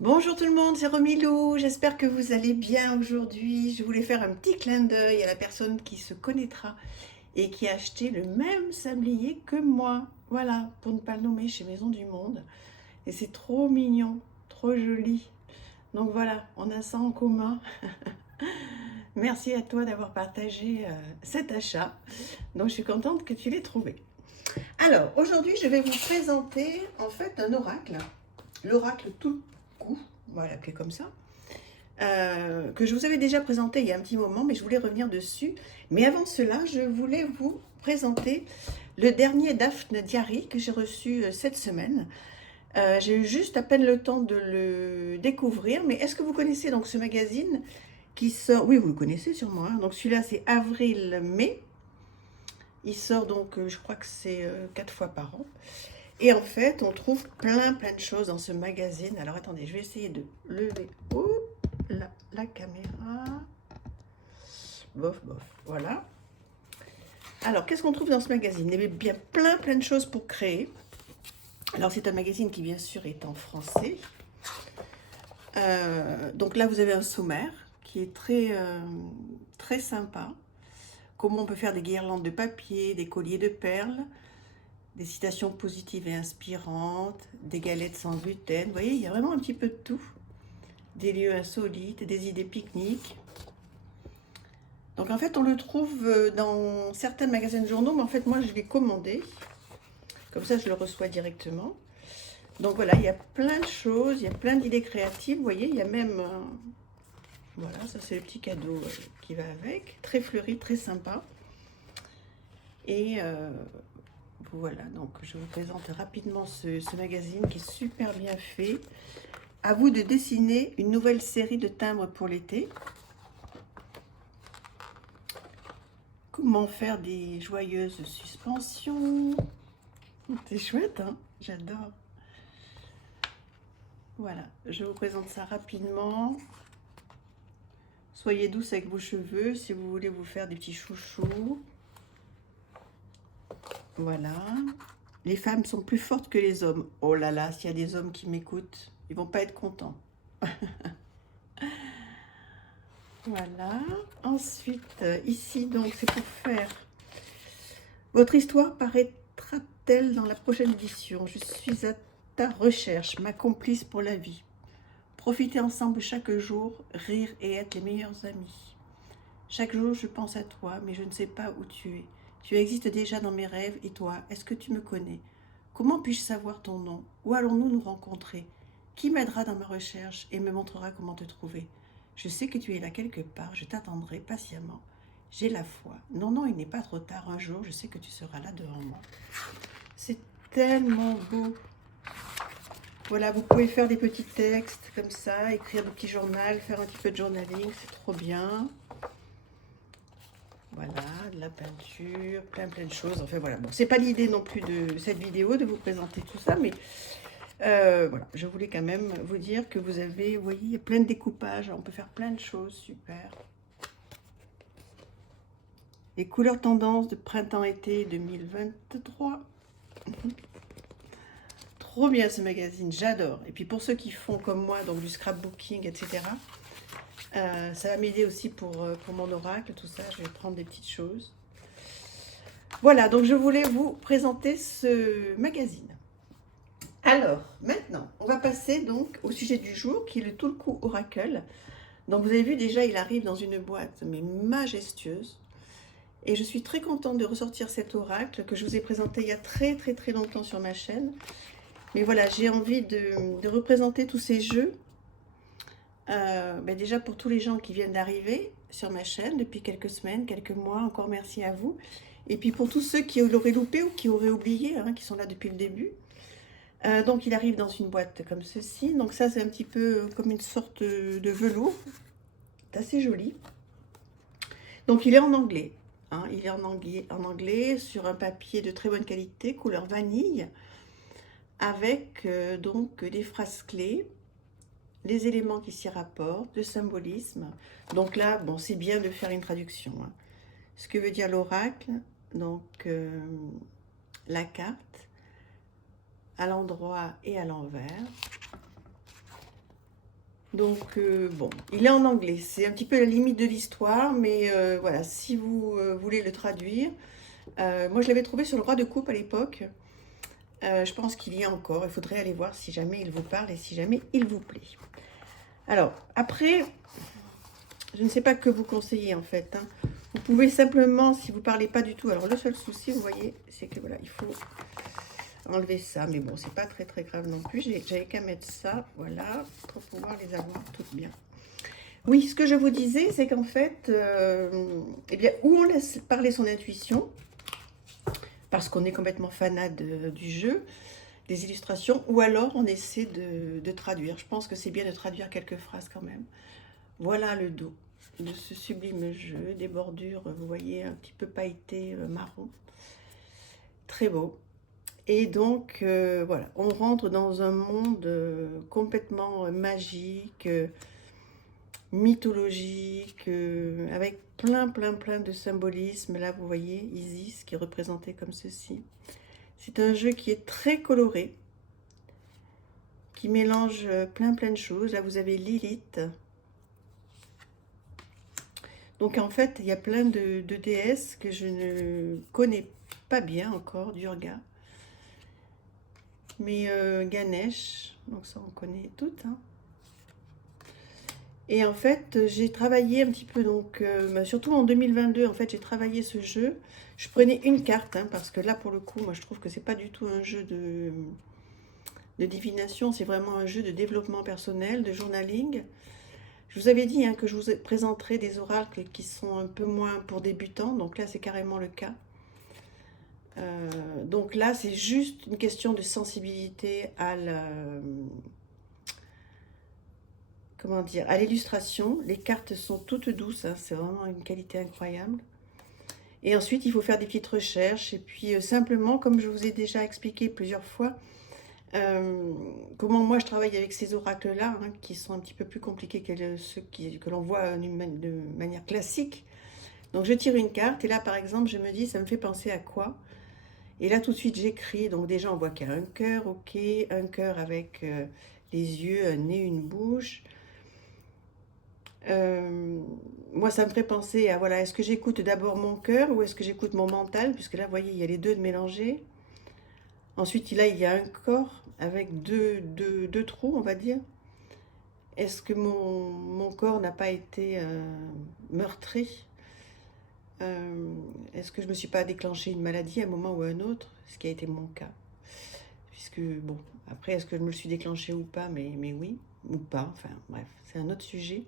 Bonjour tout le monde, c'est Romilou, j'espère que vous allez bien aujourd'hui. Je voulais faire un petit clin d'œil à la personne qui se connaîtra et qui a acheté le même sablier que moi. Voilà, pour ne pas le nommer, chez Maison du Monde. Et c'est trop mignon, trop joli. Donc voilà, on a ça en commun. Merci à toi d'avoir partagé cet achat. Donc je suis contente que tu l'aies trouvé. Alors, aujourd'hui, je vais vous présenter en fait un oracle. L'oracle tout coup, on va l'appeler comme ça. Que je vous avais déjà présenté il y a un petit moment, mais je voulais revenir dessus. Mais avant cela, je voulais vous présenter le dernier Daphne Diary que j'ai reçu cette semaine. J'ai eu juste à peine le temps de le découvrir, mais est-ce que vous connaissez donc ce magazine qui sort? Oui, vous le connaissez sûrement, hein. Donc celui-là, c'est avril-mai. Il sort donc, je crois que c'est 4 fois par an. Et en fait, on trouve plein de choses dans ce magazine. Alors attendez, je vais essayer de lever la caméra. Bof, bof, voilà. Alors, qu'est-ce qu'on trouve dans ce magazine? Il y a bien plein de choses pour créer. Alors, c'est un magazine qui, bien sûr, est en français. Donc là, vous avez un sommaire qui est très sympa. Comment on peut faire des guirlandes de papier, des colliers de perles, des citations positives et inspirantes, des galettes sans gluten. Vous voyez, il y a vraiment un petit peu de tout. Des lieux insolites, des idées pique-nique. Donc en fait, on le trouve dans certains magasins de journaux, mais en fait, moi, je l'ai commandé. Comme ça, je le reçois directement. Donc voilà, il y a plein de choses, il y a plein d'idées créatives. Vous voyez, il y a même... voilà, ça c'est le petit cadeau qui va avec. Très fleuri, très sympa. Et voilà, donc je vous présente rapidement ce magazine qui est super bien fait. À vous de dessiner une nouvelle série de timbres pour l'été. Comment faire des joyeuses suspensions. C'est chouette, hein? J'adore. Voilà, je vous présente ça rapidement. Soyez douce avec vos cheveux si vous voulez vous faire des petits chouchous. Voilà. Les femmes sont plus fortes que les hommes. Oh là là, s'il y a des hommes qui m'écoutent, ils vont pas être contents. Voilà. Ensuite, ici, donc, c'est pour faire... Votre histoire paraîtra-t-elle dans la prochaine édition? Je suis à ta recherche, ma complice pour la vie. Profiter ensemble chaque jour, rire et être les meilleurs amis. Chaque jour, je pense à toi, mais je ne sais pas où tu es. Tu existes déjà dans mes rêves, et toi, est-ce que tu me connais? Comment puis-je savoir ton nom? Où allons-nous nous rencontrer? Qui m'aidera dans ma recherche et me montrera comment te trouver? Je sais que tu es là quelque part, je t'attendrai patiemment. J'ai la foi. Non, non, il n'est pas trop tard. Un jour, je sais que tu seras là devant moi. C'est tellement beau. Voilà, vous pouvez faire des petits textes comme ça, écrire des petits journaux, faire un petit peu de journaling, c'est trop bien. Voilà, de la peinture, plein de choses. Enfin voilà, bon, c'est pas l'idée non plus de cette vidéo de vous présenter tout ça, mais voilà, je voulais quand même vous dire que vous avez, vous voyez, il y a plein de découpages, on peut faire plein de choses, super. Les couleurs tendances de printemps-été 2023. Trop bien ce magazine, j'adore. Et puis pour ceux qui font comme moi, donc du scrapbooking, etc., ça va m'aider aussi pour mon oracle, tout ça. Je vais prendre des petites choses. Voilà, donc je voulais vous présenter ce magazine. Alors, maintenant, on va passer donc au sujet du jour, qui est le tout le coup oracle. Donc vous avez vu déjà, il arrive dans une boîte, mais majestueuse. Et je suis très contente de ressortir cet oracle que je vous ai présenté il y a très longtemps sur ma chaîne. Mais voilà, j'ai envie de représenter tous ces jeux. Déjà pour tous les gens qui viennent d'arriver sur ma chaîne depuis quelques semaines, quelques mois, encore merci à vous. Et puis pour tous ceux qui l'auraient loupé ou qui auraient oublié, hein, qui sont là depuis le début. Donc il arrive dans une boîte comme ceci. Donc ça c'est un petit peu comme une sorte de velours. C'est assez joli. Donc il est en anglais. Hein, il est en anglais sur un papier de très bonne qualité, couleur vanille, avec donc des phrases clés, les éléments qui s'y rapportent, le symbolisme. Donc là, bon, c'est bien de faire une traduction. Hein. Ce que veut dire l'oracle, donc la carte, à l'endroit et à l'envers. Donc, bon, il est en anglais. C'est un petit peu la limite de l'histoire, mais voilà, si vous voulez le traduire. Moi, je l'avais trouvé sur le roi de coupe à l'époque. Je pense qu'il y a encore. Il faudrait aller voir si jamais il vous parle et si jamais il vous plaît. Alors, après, je ne sais pas que vous conseiller en fait, hein. Vous pouvez simplement, si vous ne parlez pas du tout, alors le seul souci, vous voyez, c'est que voilà, il faut enlever ça. Mais bon, c'est pas très très grave non plus. J'avais qu'à mettre ça, voilà, pour pouvoir les avoir toutes bien. Oui, ce que je vous disais, c'est qu'en fait, eh bien, ou on laisse parler son intuition, parce qu'on est complètement fanat du jeu, des illustrations, ou alors on essaie de traduire. Je pense que c'est bien de traduire quelques phrases quand même. Voilà le dos de ce sublime jeu, des bordures, vous voyez, un petit peu pailleté marron. Très beau. Et donc, voilà, on rentre dans un monde complètement magique, mythologique, avec plein de symbolisme. Là, vous voyez Isis qui est représentée comme ceci. C'est un jeu qui est très coloré, qui mélange plein de choses. Là, vous avez Lilith. Donc, en fait, il y a plein de déesses que je ne connais pas bien encore, Durga. Mais Ganesh, donc ça, on connaît toutes, hein. Et en fait, j'ai travaillé un petit peu, donc, surtout en 2022, en fait, j'ai travaillé ce jeu. Je prenais une carte, hein, parce que là, pour le coup, moi, je trouve que c'est pas du tout un jeu de divination, c'est vraiment un jeu de développement personnel, de journaling. Je vous avais dit hein, que je vous présenterai des oracles qui sont un peu moins pour débutants, donc là, c'est carrément le cas. Donc là, c'est juste une question de sensibilité à la... Comment dire, à l'illustration. Les cartes sont toutes douces, hein, c'est vraiment une qualité incroyable. Et ensuite, il faut faire des petites recherches. Et puis, simplement, comme je vous ai déjà expliqué plusieurs fois, comment moi je travaille avec ces oracles-là, hein, qui sont un petit peu plus compliqués que ceux que l'on voit de manière classique. Donc, je tire une carte. Et là, par exemple, je me dis, ça me fait penser à quoi? Et là, tout de suite, j'écris. Donc, déjà, on voit qu'il y a un cœur, ok. Un cœur avec les yeux, un nez, une bouche. Moi, ça me ferait penser à, voilà, est-ce que j'écoute d'abord mon cœur ou est-ce que j'écoute mon mental? Puisque là, vous voyez, il y a les deux de mélangés. Ensuite, là, il y a un corps avec deux trous, on va dire. Est-ce que mon corps n'a pas été meurtri? Est-ce que je ne me suis pas déclenché une maladie à un moment ou à un autre? Ce qui a été mon cas. Puisque, bon, après, est-ce que je me le suis déclenché ou pas? Mais oui, ou pas. Enfin, bref, c'est un autre sujet.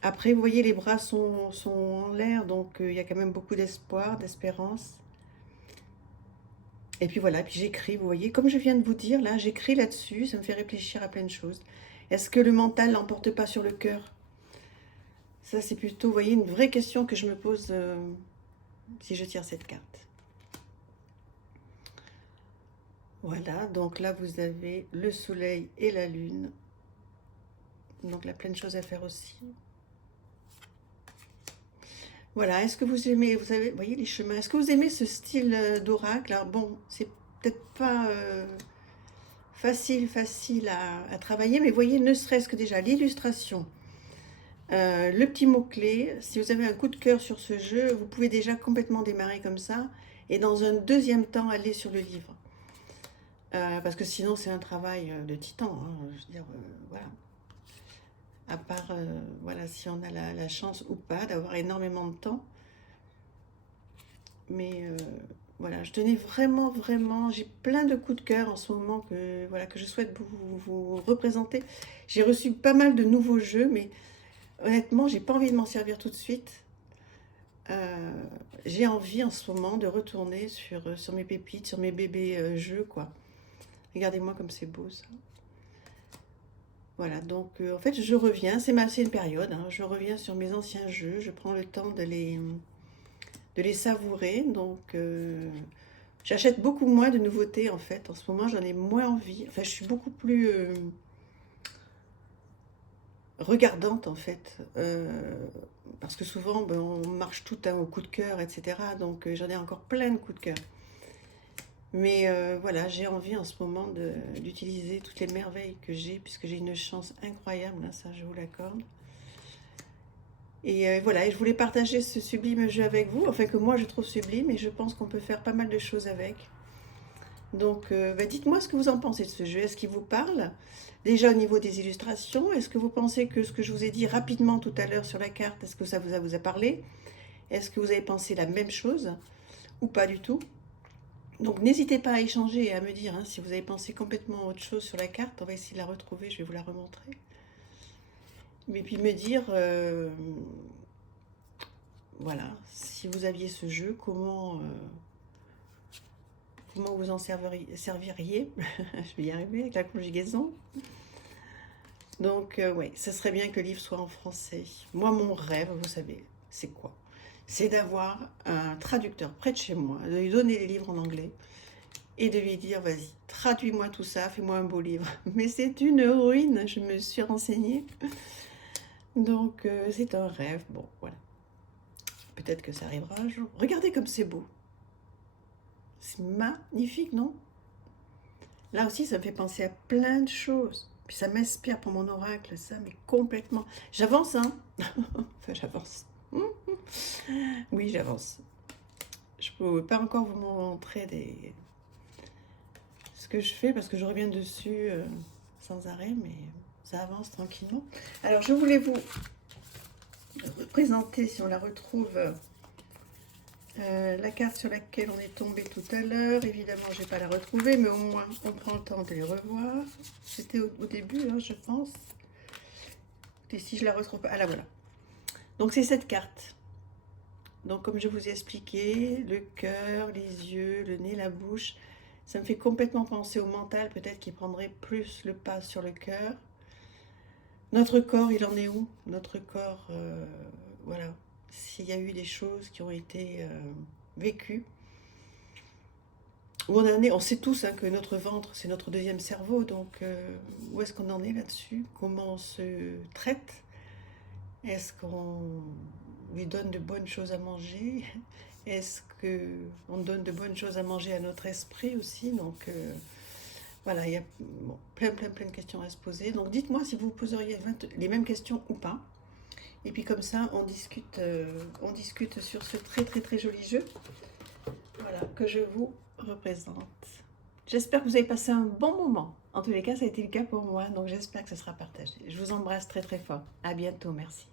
Après, vous voyez, les bras sont en l'air, donc il y a quand même beaucoup d'espoir, d'espérance. Et puis voilà, puis j'écris, vous voyez, comme je viens de vous dire, là, j'écris là-dessus, ça me fait réfléchir à plein de choses. Est-ce que le mental l'emporte pas sur le cœur? Ça, c'est plutôt, vous voyez, une vraie question que je me pose si je tire cette carte. Voilà, donc là, vous avez le soleil et la lune. Donc là, plein de choses à faire aussi. Voilà, est-ce que vous aimez, vous voyez les chemins, est-ce que vous aimez ce style d'oracle? Alors bon, c'est peut-être pas facile à travailler, mais voyez, ne serait-ce que déjà l'illustration, le petit mot-clé, si vous avez un coup de cœur sur ce jeu, vous pouvez déjà complètement démarrer comme ça, et dans un deuxième temps, aller sur le livre. Parce que sinon, c'est un travail de titan, hein, je veux dire, voilà. À part, voilà, si on a la chance ou pas d'avoir énormément de temps. Mais voilà, je tenais vraiment, j'ai plein de coups de cœur en ce moment que, voilà, que je souhaite vous représenter. J'ai reçu pas mal de nouveaux jeux, mais honnêtement, j'ai pas envie de m'en servir tout de suite. J'ai envie en ce moment de retourner sur mes pépites, sur mes bébés jeux, quoi. Regardez-moi comme c'est beau, ça. Voilà, donc en fait, je reviens, c'est une période, hein, je reviens sur mes anciens jeux, je prends le temps de les savourer, donc j'achète beaucoup moins de nouveautés, en fait, en ce moment, j'en ai moins envie, enfin, je suis beaucoup plus regardante, en fait, parce que souvent, ben, on marche tout hein, au coup de cœur, etc., donc j'en ai encore plein de coups de cœur. Mais voilà, j'ai envie en ce moment d'utiliser toutes les merveilles que j'ai, puisque j'ai une chance incroyable, hein, ça je vous l'accorde. Et voilà, et je voulais partager ce sublime jeu avec vous, enfin que moi je trouve sublime, et je pense qu'on peut faire pas mal de choses avec. Donc bah, dites-moi ce que vous en pensez de ce jeu, est-ce qu'il vous parle? Déjà au niveau des illustrations, est-ce que vous pensez que ce que je vous ai dit rapidement tout à l'heure sur la carte, est-ce que ça vous a parlé? Est-ce que vous avez pensé la même chose ou pas du tout? Donc n'hésitez pas à échanger et à me dire hein, si vous avez pensé complètement autre chose sur la carte. On va essayer de la retrouver, je vais vous la remontrer. Mais puis me dire, voilà, si vous aviez ce jeu, comment vous en serviriez je vais y arriver avec la conjugaison. Donc ouais, ce serait bien que le livre soit en français. Moi, mon rêve, vous savez, c'est quoi? C'est d'avoir un traducteur près de chez moi, de lui donner les livres en anglais et de lui dire, vas-y, traduis-moi tout ça, fais-moi un beau livre. Mais c'est une ruine, je me suis renseignée. Donc c'est un rêve, bon, voilà. Peut-être que ça arrivera un jour. Regardez comme c'est beau. C'est magnifique, non? Là aussi, ça me fait penser à plein de choses. Puis ça m'inspire pour mon oracle, ça, mais complètement. J'avance, hein? Enfin, j'avance. Oui, j'avance. Je ne peux pas encore vous montrer ce que je fais parce que je reviens dessus sans arrêt, mais ça avance tranquillement. Alors, je voulais vous présenter, si on la retrouve, la carte sur laquelle on est tombé tout à l'heure. Évidemment, je ne vais pas la retrouver, mais au moins, on prend le temps de les revoir. C'était au début, hein, je pense. Et si je la retrouve pas... Ah, là, voilà. Donc, c'est cette carte. Donc, comme je vous ai expliqué, le cœur, les yeux, le nez, la bouche, ça me fait complètement penser au mental, peut-être qu'il prendrait plus le pas sur le cœur. Notre corps, il en est où? Notre corps, voilà. S'il y a eu des choses qui ont été vécues, où on en est, on sait tous hein, que notre ventre, c'est notre deuxième cerveau, donc où est-ce qu'on en est là-dessus? Comment on se traite? Est-ce qu'on lui donne de bonnes choses à manger? Est-ce qu'on donne de bonnes choses à manger à notre esprit aussi? Donc voilà, il y a bon, plein de questions à se poser. Donc dites-moi si vous poseriez les mêmes questions ou pas. Et puis comme ça, on discute sur ce très joli jeu. Voilà, que je vous représente. J'espère que vous avez passé un bon moment. En tous les cas, ça a été le cas pour moi, donc j'espère que ce sera partagé. Je vous embrasse très fort. À bientôt, merci.